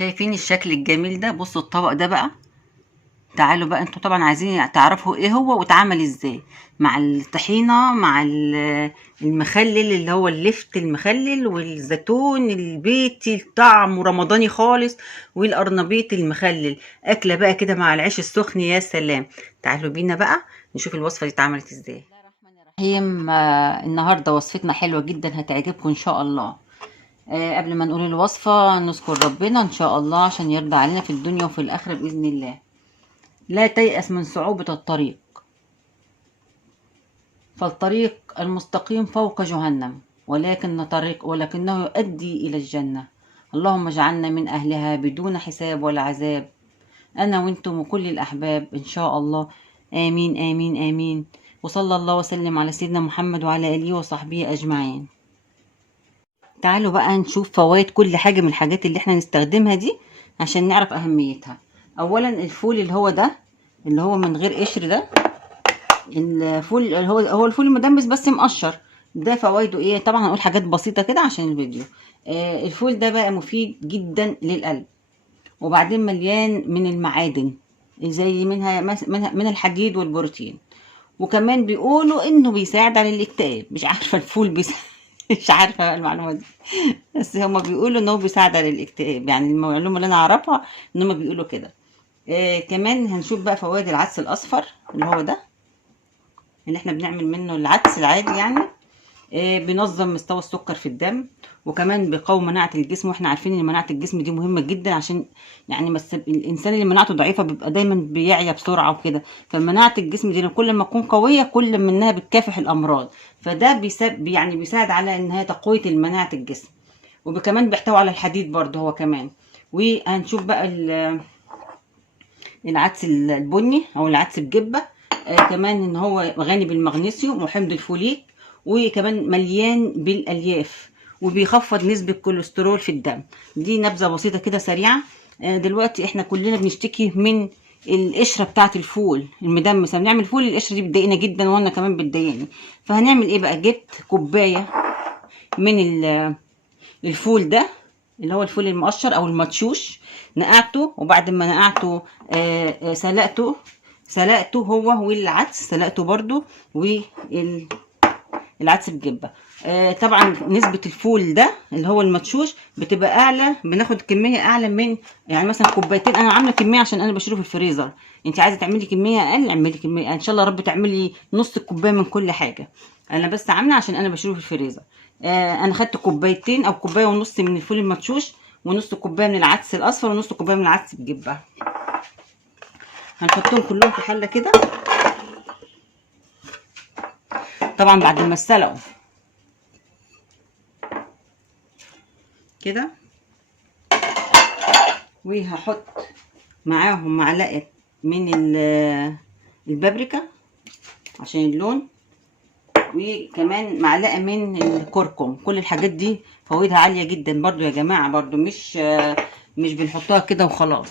شايفين الشكل الجميل ده؟ بصوا الطبق ده بقى. تعالوا بقى، انتوا طبعا عايزين تعرفوا ايه هو واتعمل ازاي، مع الطحينة، مع المخلل اللي هو اللفت المخلل، والزيتون البيتي الطعم رمضاني خالص، والقرنبيط المخلل. اكلة بقى كده مع العيش السخن، يا سلام. تعالوا بينا بقى نشوف الوصفة دي اتعملت ازاي. بسم الله الرحمن الرحيم. النهارده وصفتنا حلوة جدا، هتعجبكم ان شاء الله. قبل ما نقول الوصفة نذكر ربنا ان شاء الله عشان يرضى علينا في الدنيا وفي الاخرة باذن الله. لا تيأس من صعوبة الطريق، فالطريق المستقيم فوق جهنم، ولكنه يؤدي إلى الجنة. اللهم اجعلنا من أهلها بدون حساب ولا عذاب، أنا وأنتم وكل الأحباب إن شاء الله. آمين آمين آمين. وصلى الله وسلم على سيدنا محمد وعلى آله وصحبه أجمعين. تعالوا بقى نشوف فوائد كل حاجة من الحاجات اللي احنا نستخدمها دي عشان نعرف أهميتها. أولا الفول اللي هو ده، اللي هو من غير قشر ده، الفول هو الفول المدمس بس مقشر. ده فوائده ايه؟ طبعا هنقول حاجات بسيطة كده عشان الفيديو. الفول ده بقى مفيد جدا للقلب، وبعدين مليان من المعادن زي من الحديد والبروتين. وكمان بيقولوا انه بيساعد على الاكتئاب. مش عارفة الفول بيساعد مش عارفة بقى المعلومة دي، بس هما بيقولوا انه بيساعد على الاكتئاب، يعني المعلومة اللي انا اعرفها ان هما بيقولوا كده. كمان هنشوف بقى فوائد العدس الاصفر اللي هو ده، اللي احنا بنعمل منه العدس العادي يعني. بينظم مستوى السكر في الدم، وكمان بيقوي مناعة الجسم. واحنا عارفين ان مناعة الجسم دي مهمة جدا، عشان يعني بس الانسان اللي مناعته ضعيفة بيبقى دايما بيعيا بسرعة وكده. فمناعة الجسم دي كل ما تكون قوية كل ما انها بتكافح الامراض. فده بيساعد على انها تقوية مناعة الجسم. وكمان بيحتوي على الحديد برضه هو كمان. وهنشوف بقى العدس البني او العدس بجبة. كمان ان هو غني بالمغنيسيوم وحمض الفوليك، وكمان مليان بالالياف، وبيخفض نسبة الكوليسترول في الدم. دي نبذة بسيطة كده سريعة. دلوقتي احنا كلنا بنشتكي من القشرة بتاعة الفول المدمس. بنعمل فول القشرة دي بتضايقنا جدا، وانا كمان بتضايقني. فهنعمل ايه بقى؟ جبت كوباية من الفول ده اللي هو الفول المقشر او المدشوش، نقعته، وبعد ما نقعته سلقته هو والعدس، سلقته برضو، والعدس بجبة. طبعا نسبة الفول ده اللي هو المدشوش بتبقى اعلى، بناخد كمية اعلى من يعني مثلا كوبايتين. انا عاملة كمية عشان انا بشيله في الفريزر. انت عايزة تعملي كمية اقل اعملي كمية ان شاء الله رب تعملي نص الكوباية من كل حاجة. انا بس عاملة عشان انا بشيله في الفريزر. انا خدت كوبايتين او كوباية ونص من الفول المدشوش، ونص كوباية من العدس الاصفر، ونص كوباية من العدس بجبة. هنحطهم كلهم في حلة كده، طبعا بعد ما اتسلقوا كده. وهحط معاهم معلقة من البابريكا عشان اللون، وكمان معلقة من الكركم. كل الحاجات دي فوائدها عالية جدا برضو يا جماعة، برضو مش بنحطها كده وخلاص.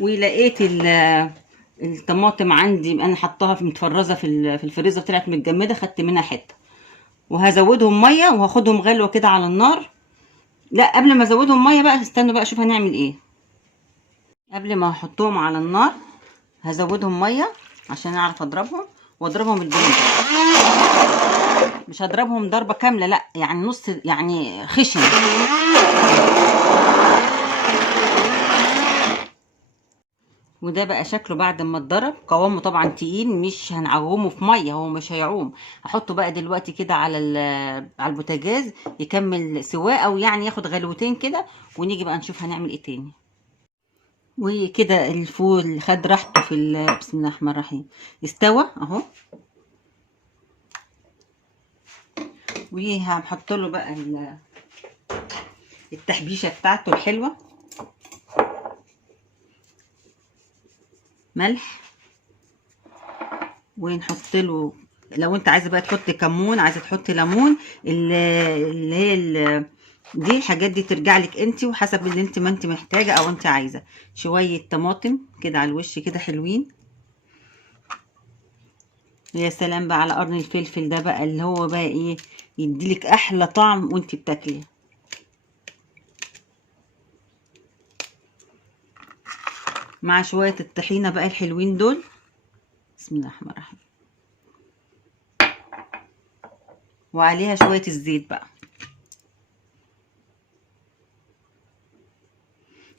ولقيت الطماطم عندي انا حطاها متفرزه في الفريزر، طلعت متجمده، خدت منها حته. وهزودهم ميه وهاخدهم غلوه كده على النار. لا، قبل ما ازودهم ميه بقى استنوا بقى اشوف هنعمل ايه. قبل ما احطهم على النار هزودهم ميه عشان اعرف اضربهم، واضربهم بالبلندر. مش هضربهم ضربه كامله، لا يعني نص، يعني خشن. وده بقى شكله بعد ما اتضرب. قوامه طبعا تقيل، مش هنعومه في ميه، هو مش هيعوم. هحطه بقى دلوقتي كده على البوتاجاز يكمل سواه، او يعني ياخد غلوتين كده، ونيجي بقى نشوف هنعمل ايه تاني. وكده الفول خد راحته بسم الله الرحمن الرحيم، استوى اهو. وهنحط له بقى التحبيشه بتاعته الحلوه. ملح، ونحط له لو انت عايزه بقى تحطي كمون، عايزه تحطي ليمون، اللي هي دي الحاجات دي ترجع لك انت وحسب اللي انت ما انت محتاجه او انت عايزه. شويه طماطم كده على الوش كده حلوين. يا سلام بقى على قرن الفلفل ده بقى، اللي هو بقى ايه، يديلك احلى طعم وانت بتاكليه. مع شوية الطحينة بقى الحلوين دول. بسم الله الرحمن الرحيم. وعليها شوية الزيت بقى.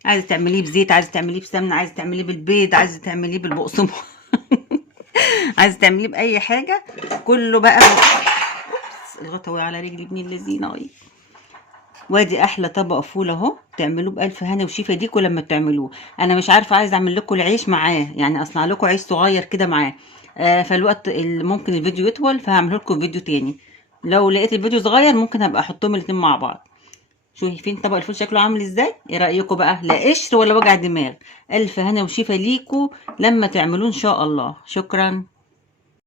عايزة تعمليه بزيت، عايزة تعمليه بسمنة، عايزة تعمليه بالبيض، عايزة تعمليه بالبقسماط، عايزة تعمليه بأي حاجة. كله بقى. اوبس، الغطا وقع على رجلي ابن اللذينة. وادي احلى طبق فول اهو، تعملوه بألف هنا وشيفا ديكوا لما تعملوه. انا مش عارفه، عايزه اعمل لكم العيش معاه، يعني اصنع لكم عيش صغير كده معاه. فالوقت ممكن الفيديو يطول، فهعمل لكم فيديو تاني. لو لقيت الفيديو صغير ممكن هبقى احطهم الاتنين مع بعض. شايفين طبق الفول شكله عامل ازاي؟ ايه رايكم بقى؟ لا قشر ولا وجع دماغ. الف هنا وشيفا ليكوا لما تعملوه ان شاء الله. شكرا.